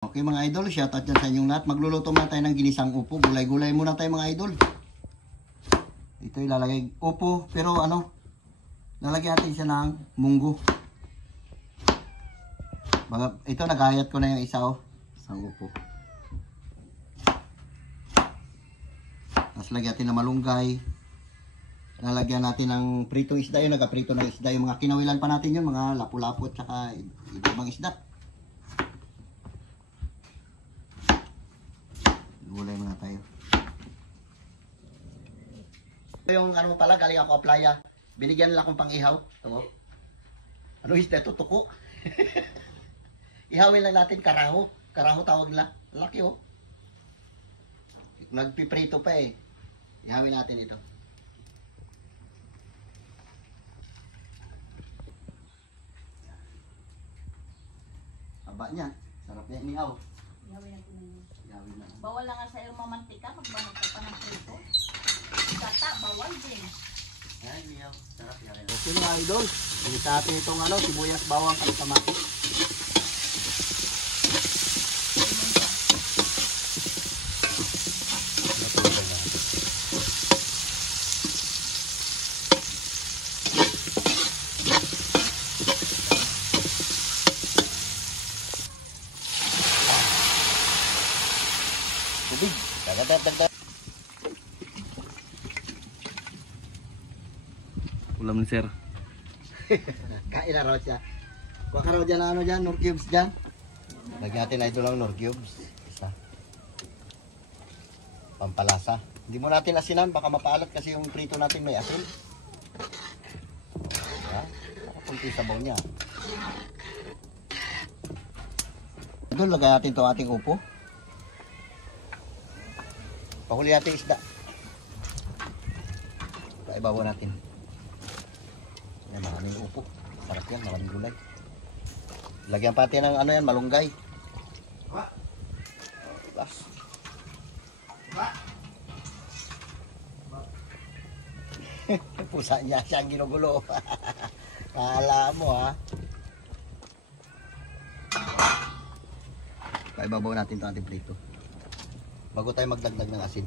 Okay mga idol, shoutout dyan sa inyong lahat. Magluluto muna tayo ng ginisang upo. Gulay-gulay muna tayo mga idol. Ito ilalagay upo, pero lalagyan natin siya ng munggo. Ito nagayat ko na yung isa isang upo. Tapos lagyan natin ng malunggay. Lalagyan natin ng pritong isda yun, nagaprito ng isda. Yung mga kinawilan pa natin yun, mga lapu-lapu at saka ibang isda. Gulay muna tayo. Yung pala, galing ako playa. Binigyan nila akong pang-ihaw. Ito. Isda ito? Tuko. Ihawin lang natin karaho. Karaho tawag nila. Laki Nagpiprito pa eh. Ihawin natin ito. Haba niya. Sarap niya inihaw. Ihawin natin na yun. Ihawin na. Bawal lang nga sa iyong mamantika pag banag ka ng prito. Gata, bawal din. Yan, inihaw. Sarap yan. Okay mga idol. Ilita natin itong sibuyas, bawang, at kamatis. Tubig. Dagat. Ulam ni sir. Kain na raw siya. Kuha ka raw dyan dyan, nor cubes dyan. Lagyan natin na ito lang nor cubes. Isa. Pampalasa. Hindi mo natin asinan, baka mapaalat kasi yung prito natin may asin. Kunti sabaw niya. Doon lagyan natin ito ating upo. Pahuli natin isda. Paibabaw natin. Yan, maraming upo. Sarap yan, maraming gulay. Lagyan pati ng malunggay. Bas. Pusa niya siyang ginugulo. Kala mo Paibabaw natin ito ating prito. Bago tayo magdagdag ng asin.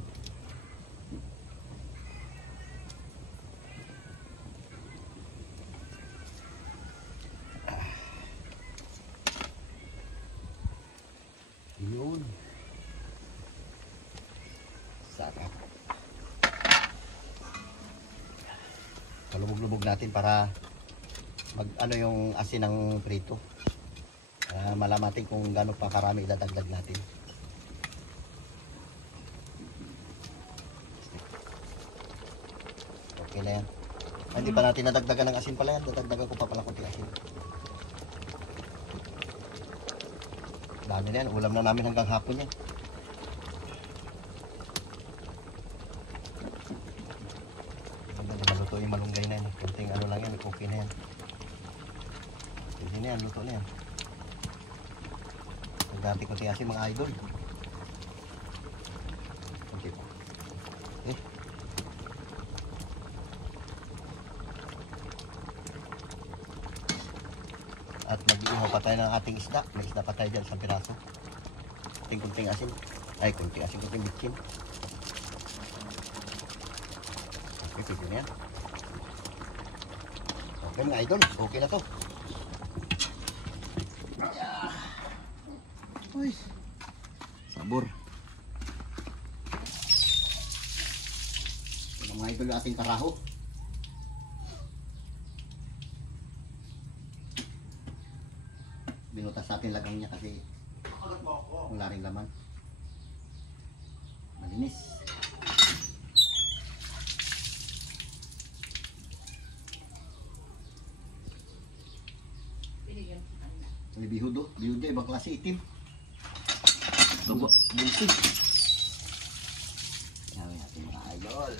Yun. Sarap. Kalubog-lubog natin para yung asin ng prito. Malaman natin kung gaano pa karami idadagdag natin. Okay na yan. Hindi pa natin nadagdagan ng asin pala yan. Dadagdagan ko pa pala konti asin. Dami na yan. Ulam na namin hanggang hapon yan. Maluto yung malunggay na yan. Kunting lang yan. Okay na yan. Pwede na yan. Luto na yan. Dati konti asin mga idol. Okay po. At mag-iihaw pa tayo ng ating isda. May isda pa tayo dyan sa piraso. Kunting asin. Kunting asin, kunting bitchin. Okay, pwede na yan. Okay mga idol, okay na to. Uy, sabor. Ito mga idol ating karaho. Binutas natin lagang niya kasi wala rin laman. Malinis. May bihudo ibang klase itim. Buntis. Yan natin mga idol.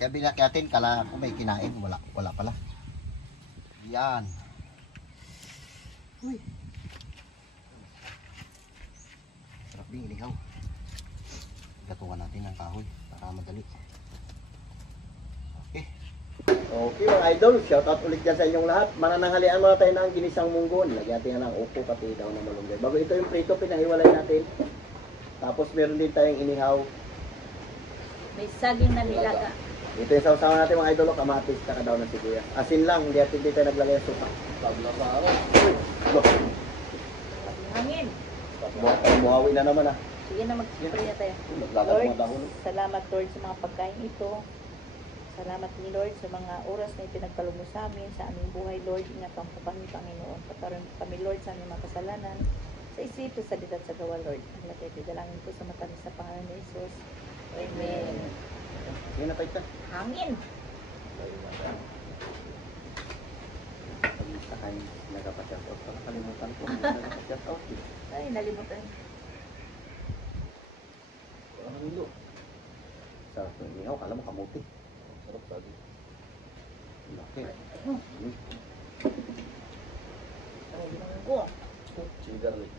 Kabinak natin, kala ko may kinain, wala pala. Yan. Uy. Sarap din inihaw. Gatukan natin ng kahoy para madali. Okay. Okay mga idol, shout out ulit dyan sa inyong lahat. Manananghalian muna tayo ng ginisang munggo. Lagyan natin ng upo pati daw ng malunggay. Bago ito yung prito, pinahiwalay natin. Tapos meron din tayong inihaw. May saging na nilaga. Ito yung sausawan natin mga idol, kamatis, tsaka daw ng sibuyas. Asin lang, hindi tayo naglagay ng suka. Tabla pa ako. Hangin. Buhawi na naman ah. Sige na, mag-spray na tayo. Naglakad Lord, mga dahon. salamat Lord sa mga pagkain ito. Salamat ni Lord sa mga oras na ipinagkaloob mo sa amin, sa aming buhay, Lord. Ingatan po kami, Panginoon. Pataron po kami, Lord, sa aming mga kasalanan. Sa isip, sa salita at sa gawa, Lord. Ang lahat ay dalangin ko sa matamis sa pangalan ni Jesus. Amen. Sige na tayo. Hangin. Pag-isa kayo, nagpa-shout out. Nakalimutan ko. Nagpa-shout out. Ay, nalimutan. Ano nilo? Sarap ng inihaw, kala mo kamuti. Sarap lagi. Laki. Ay, munggo. Chili garlic.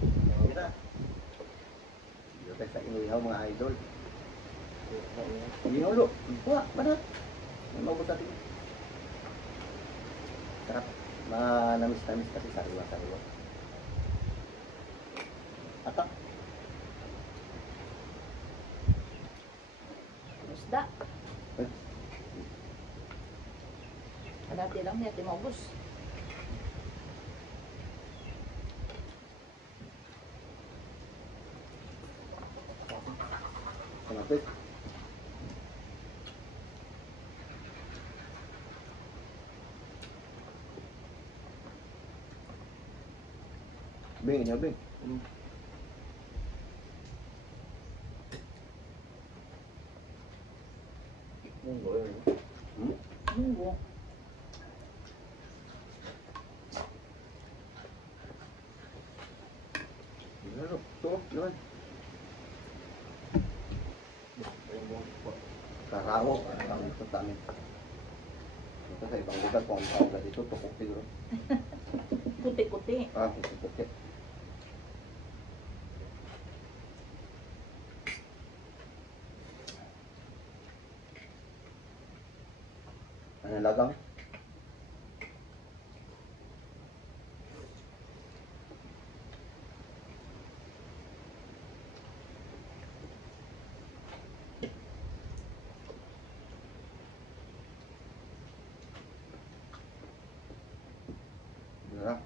Sige na. Dito tayo sa inihaw mga idol. Inihaw lo. Wah, banat. May mabot natin. Sarap. Manamis-namis kasi sariwa-sariwa. Atak. Isda. Eh, Kalati lang niya, timobos. Malapit. Bing, inihaw bing. Munggo yun. Munggo. Ano? Tuok naman. Karawo. Ang ito sa amin. Ito sa ibang lugar kung ang tawag dito, tukok siguro. Kuti-kuti. Ah, tukok. Ano lagang? Sarap.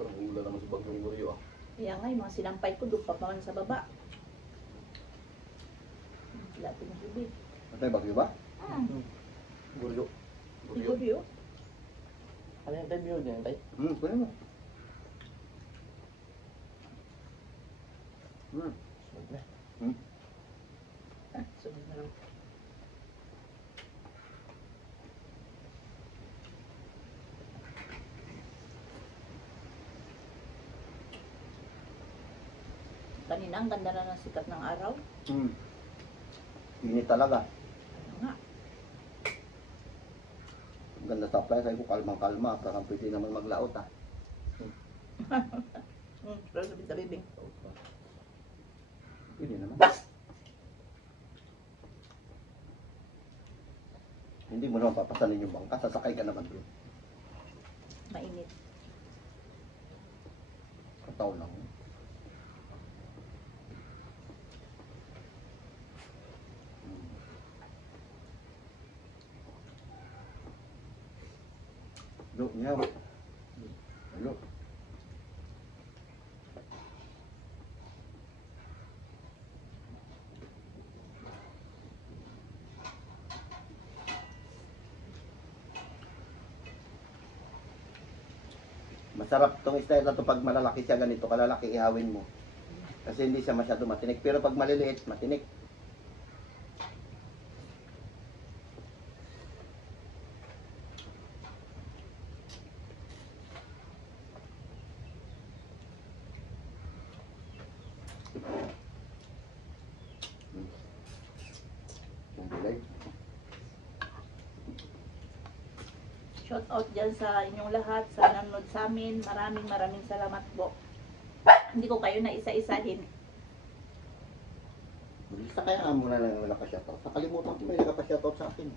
Parang hula naman sa Bagyong Guryo ah. Kaya nga, yung mga sinampay ko, doon pa man sa baba. Lahat ng tubig. Ito yung bagyo ba? Guryo. Guryo. Ikaw diyo? Ano yung time yun yan, tay? Kunin mo. Sunod na. Sunod na lang. Kanina, ang ganda na ng sikat ng araw. Init talaga. Ano nga? Ang ganda sa playa, sabi ko kalmang-kalma. Parang pwede naman maglaot ah. Pero sabi sa bibig. Pwede naman. Hindi mo naman papasanin yung bangka, sasakay ka naman doon. Mainit. Kataon lang. Look, yeah. Look. Masarap tong style na to pag malalaki siya ganito, kalalaki ihawin mo. Kasi hindi siya masyado matinik. Pero pag maliliit, matinik. Yung gulay. Shout out dyan sa inyong lahat, sa nanonood sa amin. Maraming salamat po. Hindi ko kayo na isa-isahin. Basta kaya mo na lang nagpa-shoutout. Nakalimutan ko may nagpa-shoutout sa akin.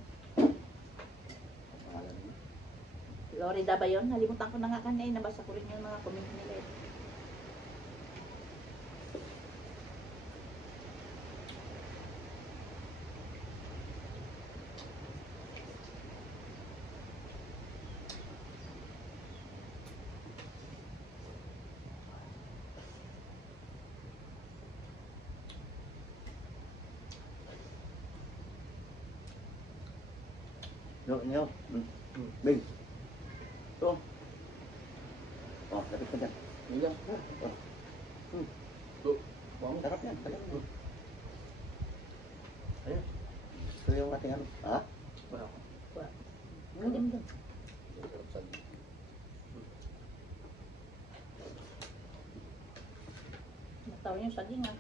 Pangalan niya. Florida ba yun? Nalimutan ko na nga kanina. Nabasa ko rin yung mga comment nila. Nyo. Bing. Ito. Oh, lapit ka dyan. Yun lang. Oh. Ito. Bang. Sarap yan. Sarap yan. Ayun. Ito yung ating ano. Ha? Wala. Hindi mo. Sarap sad. Natawa yung saging ah.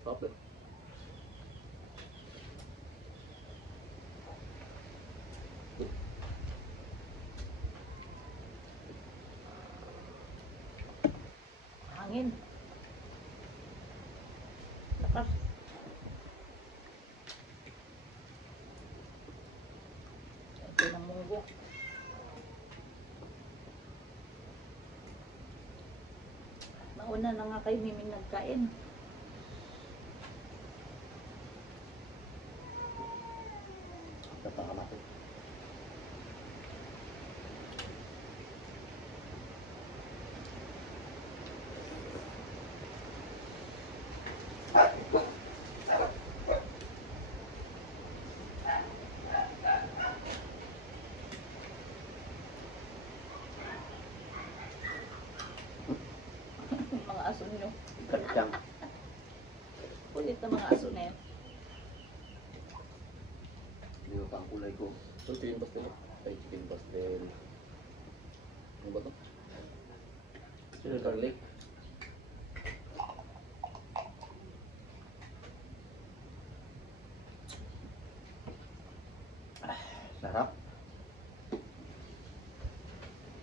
Sarap eh. Hangin. Lakas. Ito ng munggo. Mauna na nga kayo Miming nagkain. Tataka natin. Yung mga aso nyo. Galit yan. Kulit na mga aso na yan. Hindi ko pa ang kulay ko. Ito chicken pastel. Ay, chicken pastel. Ano ba ito? Chicken garlic. Sarap.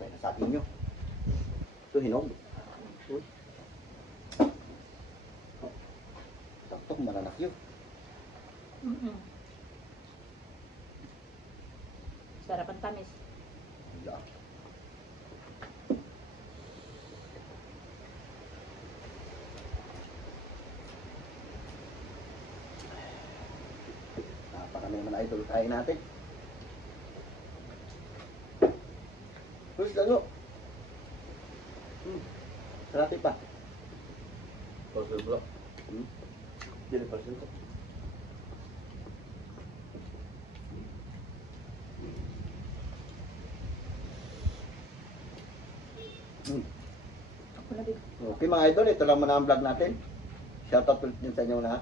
Kaya sa atin nyo. Ito hinog. Uy. Taktok mananak yun. Sarap ang tamis. Wala. Napakarami naman na idol kain natin. Terus lalo. Sarati pa. Pastel pula. Jadi pastel ko. Ako na din. Okay mga idol, ito lang muna ang vlog natin. Shoutout ulit din sa inyo na.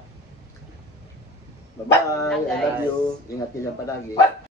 Bye-bye. I love you. Ingat kayo palagi.